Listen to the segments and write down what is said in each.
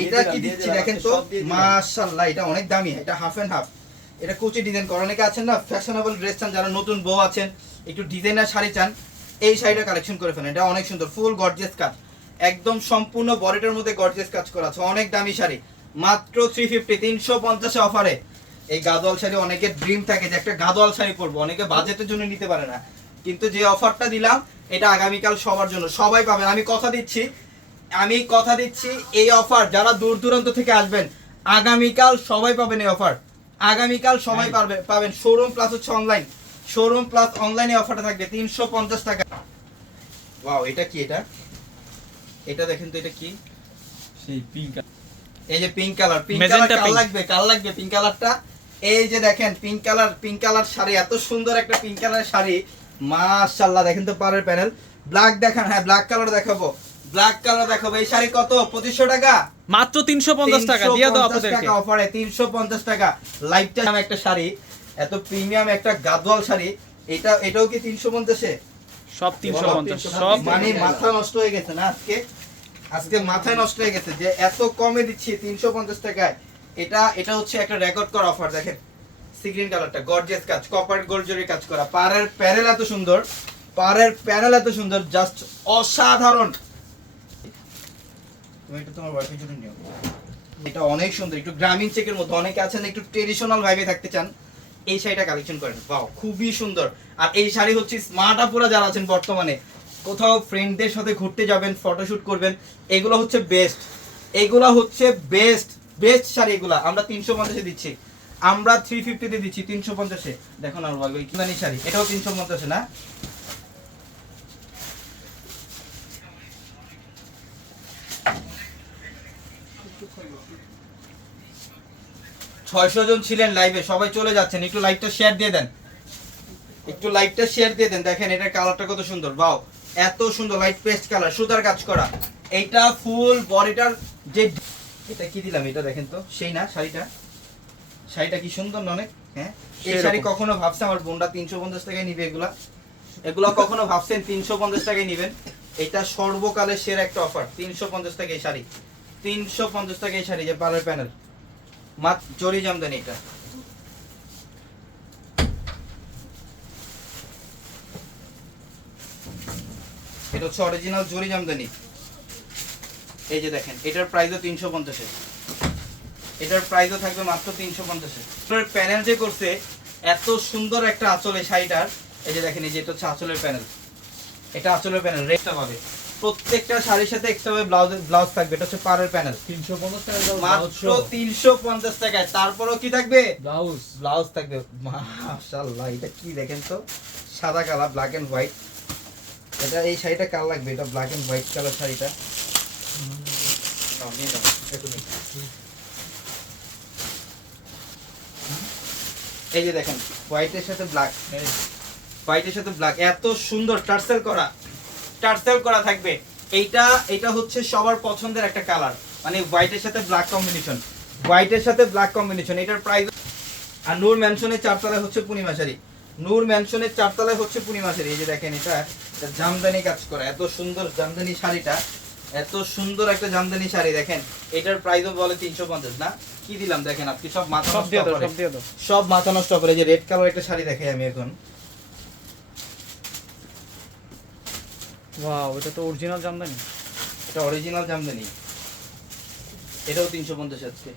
এটা কি দিচ্ছি? দেখেন তো মাশাআল্লাহ এটা অনেক দামি এটা হাফ এন্ড হাফ এটা কুচি ডিজাইন করা অনেকে আছেন না ফ্যাশনেবল ড্রেস চান যারা নতুন বউ আছেন একটু ডিজাইনার শাড়ি চান এই শাড়িটা কালেকশন করে ফেলেন এটা অনেক সুন্দর ফুল গর্জিয়াস কাজ। একদম সম্পূর্ণ বডিটার মধ্যে গর্জিয়াস কাজ করা আছে অনেক দামি শাড়ি। মাত্র থ্রি ফিফটি তিনশো পঞ্চাশে অফারে। এই গাদোয়াল শাড়ি অনেকের ড্রিম থাকে যে একটা গাদোয়াল শাড়ি পরবো অনেকে বাজেটের জন্য নিতে পারে না। কিন্তু যে অফারটা দিলাম এটা আগামীকাল সবার জন্য সবাই পাবেন। আমি কথা দিচ্ছি আমি কথা দিচ্ছি এই অফার যারা দূর দূরান্ত থেকে আসবেন আগামীকাল সবাই পাবেন এই অফার আগামীকাল সবাই পারবে পাবেন। শোরুম প্লাস হচ্ছে অনলাইন শোরুম প্লাস অনলাইনে অফারটা থাকবে তিনশো পঞ্চাশ টাকা। ওয়াও এটা কি এটা? এটা দেখেন তো এটা কি? সেই পিঙ্ক এই যে পিঙ্ক কালার পিঙ্ক কালার কাল লাগবে? কাল লাগবে পিঙ্ক কালারটা এই যে দেখেন pink colour pink colour sari এত সুন্দর একটা পিঙ্ক কালার শাড়ি। মাশাআল্লাহ দেখেন তো পারের প্যানেল ব্ল্যাক দেখান হ্যাঁ ব্ল্যাক কালার দেখাবো। ব্ল্যাক কালার দেখাবো এই শাড়ি কত? পঁচিশশো টাকা? মাত্র তিনশো পঞ্চাশ টাকা দিয়ে দাও 350 আপনাদেরকে। টাকা অফারে 350 টাকা। লাইফ টাইম একটা শাড়ি এত প্রিমিয়াম একটা গাদওয়াল শাড়ি। এটা এটাও কি 350 এ সব তিনশো পঞ্চাশ 350 সব মানে মাথা নষ্ট হয়ে গেছে না আজকে? আজকে মাথায় নষ্ট হয়ে গেছে যে এত কমে দিচ্ছি 350 টাকায়। এটা এটা হচ্ছে একটা রেকর্ড করা অফার দেখেন। সিগ্রিন কালারটা গর্জিয়াস কাজ কপার গোল্ড জরি কাজ করা। পাড়ের প্যানেল এত সুন্দর পাড়ের প্যানেল এত সুন্দর জাস্ট অসাধারণ। এটা তোমার ওয়াইফের জন্য নিও। এটা অনেক সুন্দর, একটু গ্রামীণ চেকের মধ্যে। অনেকে আছেন, একটু ট্রেডিশনাল ভাইবে থাকতে চান, এই শাড়িটা কালেকশন করেন বাও খুবই সুন্দর। আর এই শাড়ি হচ্ছে স্মার্ট আপুরা যারা আছেন বর্তমানে, কোথাও ফ্রেন্ডদের সাথে ঘুরতে যাবেন ফটোশুট করবেন, এগুলো হচ্ছে বেস্ট এগুলো হচ্ছে বেস্ট বেস্ট শাড়ি এগুলা। আমরা তিনশো পঞ্চাশে দিচ্ছি। আমরা থ্রি ফিফটিতে দিচ্ছি, তিনশো পঞ্চাশে। দেখুন আর ভাই শাড়ি? এটাও তিনশো পঞ্চাশে না? ছয়শো জন ছিলেন লাইভে সবাই চলে যাচ্ছেন। একটু লাইভটা শেয়ার দিয়ে দেন। একটু লাইটটা শেয়ার দিয়ে দেন। দেখেন এটার কালারটা কত সুন্দর। বাও এত সুন্দর লাইট পেস্ট কালার সুতার কাজ করা। এইটা ফুল বডিটার যে এটা কি দিলাম? এটা দেখেন তো। সেই না শাড়িটা। শাড়িটা কি সুন্দর না অনেক? হ্যাঁ? এই শাড়ি কখনো ভাবছে? আমার বোনটা তিনশো পঞ্চাশ টাকায় নিবে এগুলা। এগুলা কখনো ভাবছেন? তিনশো পঞ্চাশ টাকায় নিবেন। এটা সর্বকালের সেরা একটা অফার তিনশো পঞ্চাশ টাকা এই শাড়ি। তিনশো পঞ্চাশ টাকা এই শাড়ি যে পার্লার প্যানেল। জরি জামদানি এটা এটা হচ্ছে অরিজিনাল জরি জামদানি এই যে দেখেন, এটার প্রাইসও তিনশো পঞ্চাশে এটার প্রাইসও থাকবে মাত্র তিনশো পঞ্চাশে প্যানেল যে করছে, এত সুন্দর একটা আঁচল শাড়িটার। এই যে দেখেন, এই যে এটা হচ্ছে আঁচলের প্যানেল এটা আঁচলের প্যানেল রেটটা পাবে। প্রত্যেকটা শাড়ির সাথে এক্সট্রা ভাবে ব্লাউজ ব্লাউজ থাকবে। এটা হচ্ছে পাড়ের প্যানেল তিনশো পঞ্চাশ টাকা দাও মাত্র তিনশো পঞ্চাশ টাকায়। তারপরেও কি থাকবে? ব্লাউজ ব্লাউজ থাকবে। মাশাআল্লাহ এটা কি দেখেন তো? সাদা কালার ব্ল্যাক এন্ড হোয়াইট এটা এই শাড়িটা কার লাগবে? এটা ব্ল্যাক এন্ড হোয়াইট কালার শাড়িটা। এই যে দেখেন হোয়াইটের সাথে ব্ল্যাক হোয়াইটের সাথে ব্ল্যাক এত সুন্দর টার্সেল করা। টার্সেল করা থাকবে। এইটা এটা হচ্ছে সবার পছন্দের একটা কালার। মানে হোয়াইটের সাথে ব্ল্যাক কম্বিনেশন হোয়াইটের সাথে ব্ল্যাক কম্বিনেশন এটার প্রাইস আর নূর ম্যানশনের চারতলায় হচ্ছে পূর্ণিমা শাড়ি। নূর ম্যানশনের চারতলায় হচ্ছে পূর্ণিমা শাড়ি। এই যে দেখেন এটা জামদানি কাজ করা। এত সুন্দর জামদানি শাড়িটা এত সুন্দর একটা জামদানি শাড়ি দেখেন। এটার প্রাইসও বলে তিনশো পঞ্চাশ না? কি দিলাম দেখেন আপনি সব মাথা সব নষ্ট সব মাথা নষ্ট করে। যে রেড কালার একটা শাড়ি দেখাই আমি এখন। ওয়াও এটা তো অরিজিনাল জামদানি? এটা অরিজিনাল জামদানি। এটাও তিনশো পঞ্চাশ আজকে।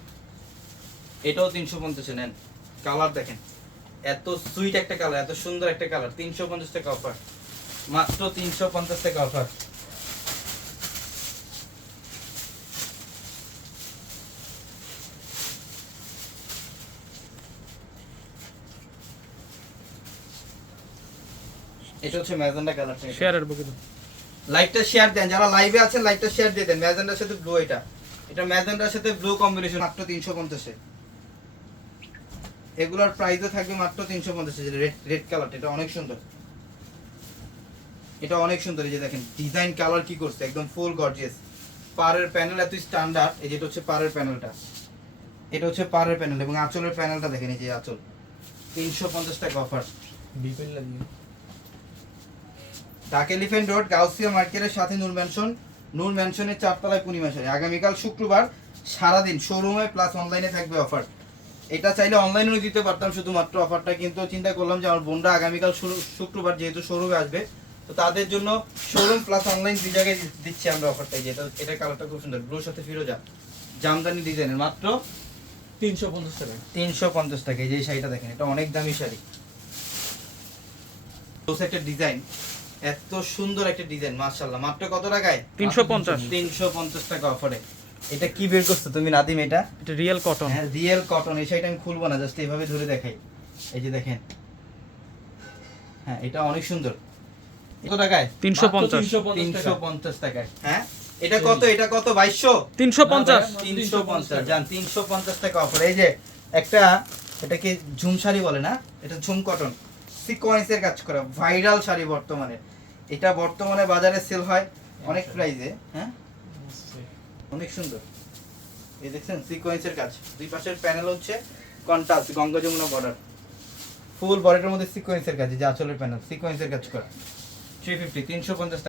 এটাও তিনশো পঞ্চাশে নেন। কালার দেখেন। এত সুইট একটা কালার এত সুন্দর একটা কালার তিনশো পঞ্চাশ টাকা অফার মাত্র তিনশো পঞ্চাশ টাকা অফার এটা হচ্ছে ম্যাজেন্ডা কালারটা শেয়ারের বুকে লাইটটা শেয়ার দেন, যারা লাইভে আছেন লাইটটা শেয়ার দিয়ে দেন। ম্যাজেন্ডার সাথে ব্লু এটা। এটা ম্যাজেন্ডার সাথে ব্লু কম্বিনেশন মাত্র তিনশো পঞ্চাশে। এগুলোর প্রাইসও থাকবে মাত্র তিনশো পঞ্চাশে রেড রেড কালারটা এটা অনেক সুন্দর। এটা অনেক সুন্দর, এই যে দেখেন ডিজাইন কালার কি করছে? একদম ফুল গর্জিয়াস পারের প্যানেল এত স্ট্যান্ডার্ড এই যেটা হচ্ছে পারের প্যানেলটা এটা হচ্ছে পারের প্যানেল এবং আঁচলের প্যানেলটা দেখেন, এই যে আঁচল। তিনশো পঞ্চাশ টাকা অফার বিপিএল লাগিয়ে ঢাকা এলিফেন্ট রোড গাউসিয়া মার্কেটের সাথে নূর ম্যানশন নূর ম্যানশনের চারতলায় পূর্ণিমা শাড়ি আগামীকাল শুক্রবার সারাদিন শোরুমে প্লাস অনলাইনে থাকবে অফার এটা চাইলে অনলাইনেও দিতে পারতাম শুধুমাত্র অফারটা কিন্তু চিন্তা করলাম যে আমার বোনরা আগামীকাল শুক্রবার যেহেতু শোরুমে আসবে তো তাদের জন্য শোরুম প্লাস অনলাইন দুই জায়গায় দিচ্ছি আমরা অফারটা যেটা এটা কালারটা খুব সুন্দর। ব্লুর সাথে ফিরোজা জামদানি ডিজাইনের মাত্র তিনশো পঞ্চাশ টাকা। তিনশো পঞ্চাশ টাকা এই যে শাড়িটা দেখেন এটা অনেক দামি শাড়ি। Close একটা ডিজাইন এত সুন্দর একটা ডিজাইন মার্শাল্লাহ মাত্র কত টাকায়? 350 তিনশো পঞ্চাশ টাকা অফারে। এটা কি বের করছ তুমি নাদিম এটা? এটা রিয়েল কটন হ্যাঁ রিয়েল কটন এই শাড়িটা আমি খুলবো না জাস্ট এইভাবে ধরে দেখাই। এই যে দেখেন। হ্যাঁ এটা অনেক সুন্দর। কত টাকায়? 350 তিনশো পঞ্চাশ। তিনশো টাকা। পঞ্চাশ টাকায় হ্যাঁ? এটা কত? এটা কত? বাইশশো? 350 তিনশো পঞ্চাশ যান তিনশো পঞ্চাশ টাকা অফার। এই যে একটা এটাকে ঝুম শাড়ি বলে না? এটা ঝুম কটন সিকোয়েন্সের কাজ করা ভাইরাল শাড়ি বর্তমানে। এটা বর্তমানে বাজারে সেল হয় অনেক প্রাইজে হ্যাঁ? অনেক সুন্দর। এই দেখছেন সিকোয়েন্সের কাজ। দুই পাশের প্যানেল হচ্ছে contrast Ganga Jamuna border full বর্ডারের মধ্যে সিকোয়েন্সের কাজ যে আচলের প্যানেল সিকোয়েন্সের কাজ করা। থ্রি ফিফটি তিনশো পঞ্চাশ